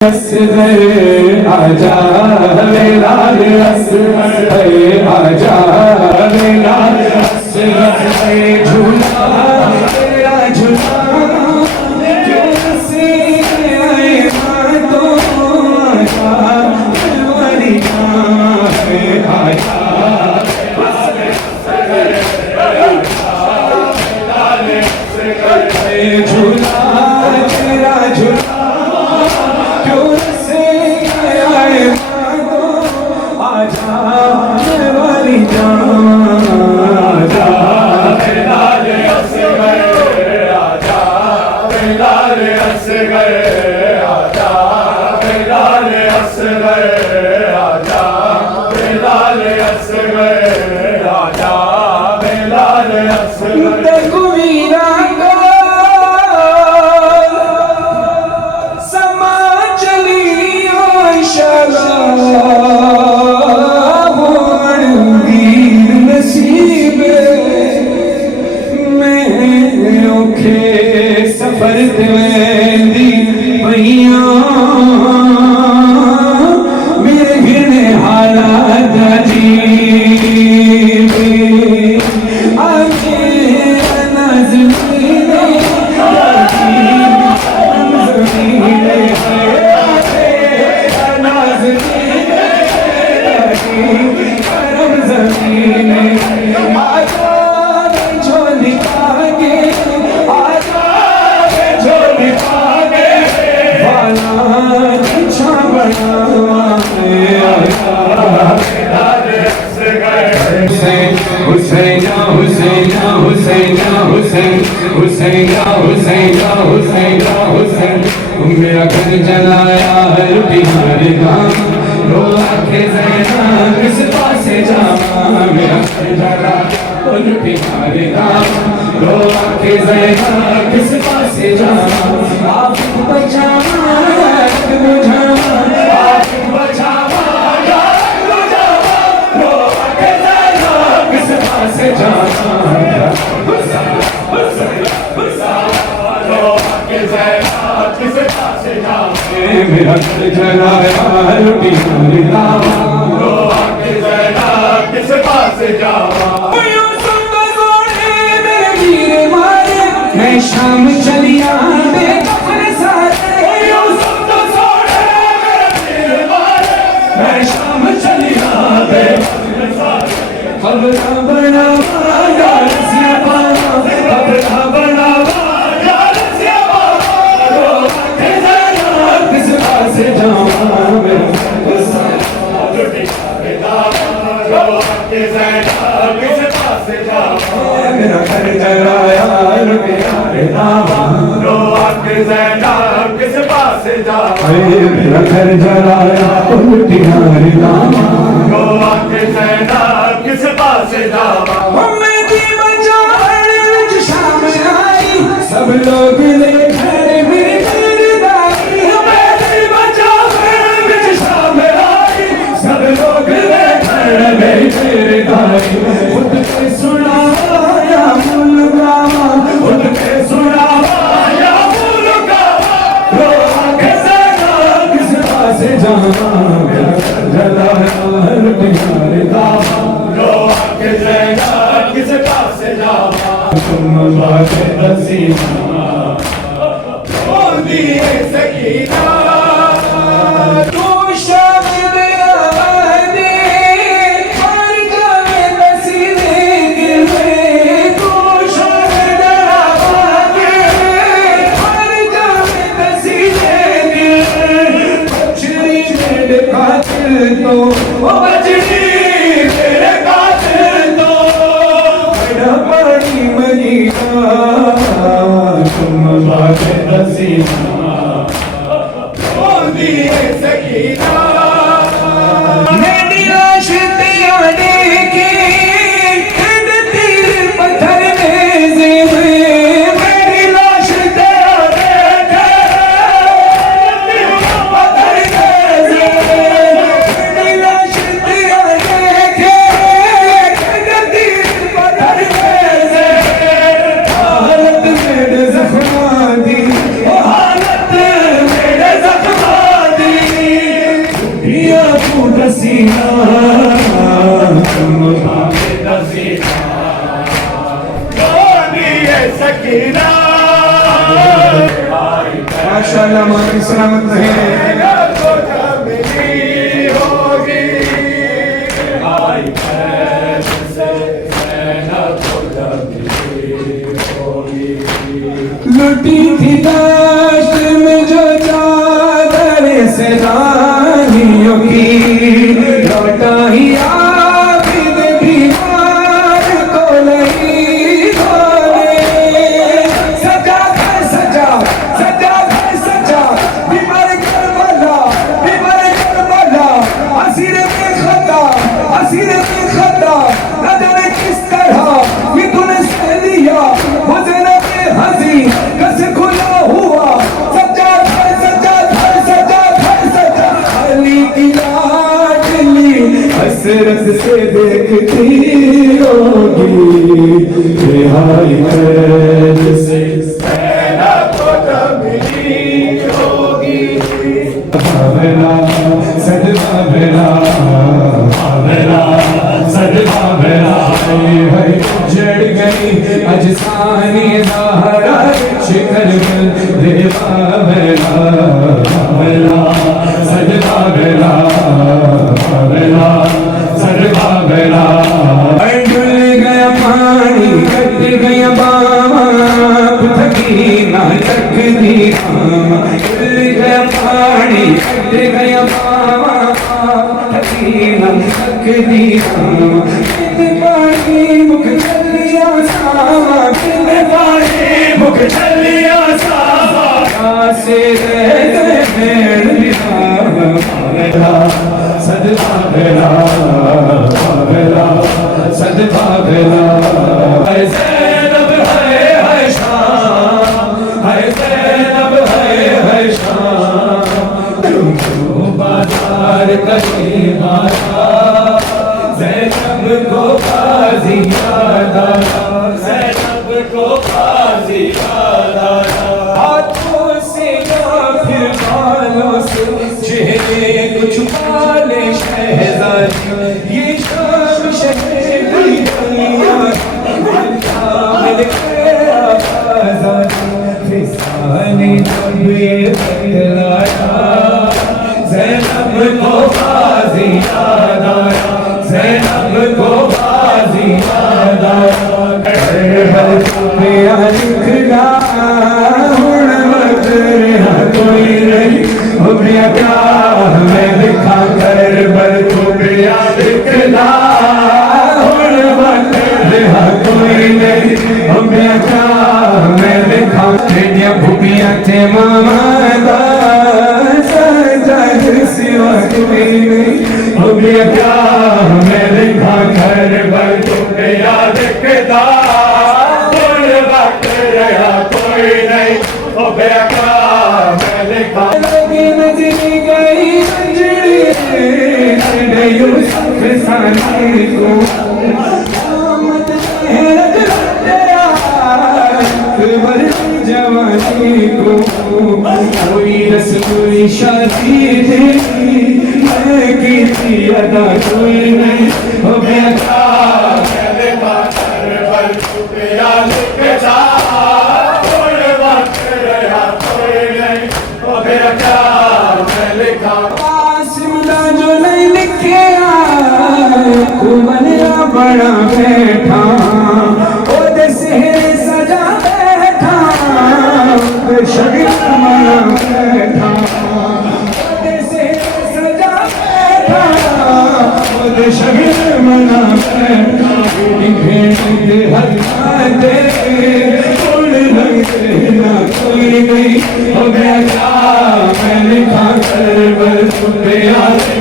असगर आजा लाल असगर आजा लाल असगर झूला तेरा झूला क्यों से आए तो आजा वाली आजा झूला तेरा झूला सफर वेंदी भैया मेरे गिरने हालात अजीब आके नज़मीने मेरा घर जलाया लुटी हमारे गाँव रो आखे ज़ैना किस पासे जावा मेरा घर जला लुटी हमारे गाँव रो आखे ज़ैना किस पासे जावा आप बचावा बुझावा आप बचावा बुझावा रो आखे ज़ैना किस पासे जावा मेरा घर जलाया लुटी हमारी लावा रो आके ज़ैना किस पासे जावा मेरे वीर मारे मैं शाम चलिया बेकफन सारे मैं शाम चलिया बेकफन सारे खबरा बनावा यार से पावा खबरा बनावा मेरा घर जलाया लुटी हमारे लावा रो आके ज़ैना किस पासे जावा मेरा घर जलाया लुटी हमारे लावा रो आके ज़ैना किस पासे जावा मैं दी बजाने विच शाम आई सब लोग ले घर मेरे तेरे दाई उठ के सुनावा या मुल्कावा उठ के सुनावा या मुल्कावा रो आके ज़ैना किस पासे जावा मेरा घर जलाया लुटी हमारे लावा रो आके ज़ैना किस पासे जावा तुम बातें नसीबा बोल दिए सकीना तो ओ बजनी तेरे कातिल तो मेरा पानी मदीना तुम बातें नसीबा बोल दिए सकीना मेरी लाश तेरा देखे तीर पत्थर में ज़ेबे मेरी लाश तेरा देखे पत्थर में ज़ेबे हालत मेरे ज़ख्मा दी सीना भावे दसीना सकीना माशाअल्लाह मां सलामत रहे होगी लुटी थी दाश्त में जो चादर से रानियों की लौटा ही आबिद बीमार को नहीं धोने सजा घर सजा सजा घर सजा बीमार करबला असीर में खता न जाने किस तरह ये तूने सह लिया वो ज़ैनब हंसी कैसे खुला हुआ सजा अली की लाडली हसरत से देखती होगी रिहाई कैद से ज़ैनब को जब मिली होगी भावना सदमा बेला है जड़ गई अजसानी ज़हरा शिकर देवा बेला सदमा बेला डुल गया पानी कट गया बाप थकी ना चक दी डुल गया पानी कट गया बाप थकी ना चक दी पानी मुख चलिया सावा पानी मुख चलिया सावा से सदमा बेला ज़ैनब है शाम है शाम बाजार कहीं मारा ज़ैनब को बाजी याद आया ज़ैनब को बाजी याद आया हाथों से या फिर बालों से चेहरे को छुपा ले शहज़ादी ये शाम शहर की दुनिया मिल के आज़ादी फिसाने जब ये बतलाया ज़ैनब को बाजी याद आया ज़ैनब को बाजी याद आया रुपया लिखना हुण बदरिया कोई नहीं रुपया क्या मैं लिखा कर बल रुपया लिखना हुण बदरिया कोई नहीं रुपया क्या मैं लिखा तेरिया भूपिया थे मामा सिवा कोई नहीं रुपया क्या मैं लिखा कर बल रुपया लिखना कोई नहीं रुपया क्या मैं लिखा नजरी गई यूसुफ सानी को जवानी को कोई रस्म शादी की थी अदा कोई नहीं हो गया था मैंने बातर पर रुपया लिख जा कोई नहीं हो गया क्या मैं लिखा सिमला जो नहीं लिखे कुमरिया बड़ा बैठा ओ दशहरे सजा बैठा शगन मना बैठा सजा बैठा शगन मना बैठा कोई नहीं हो गया क्या मैं लिखा कर बस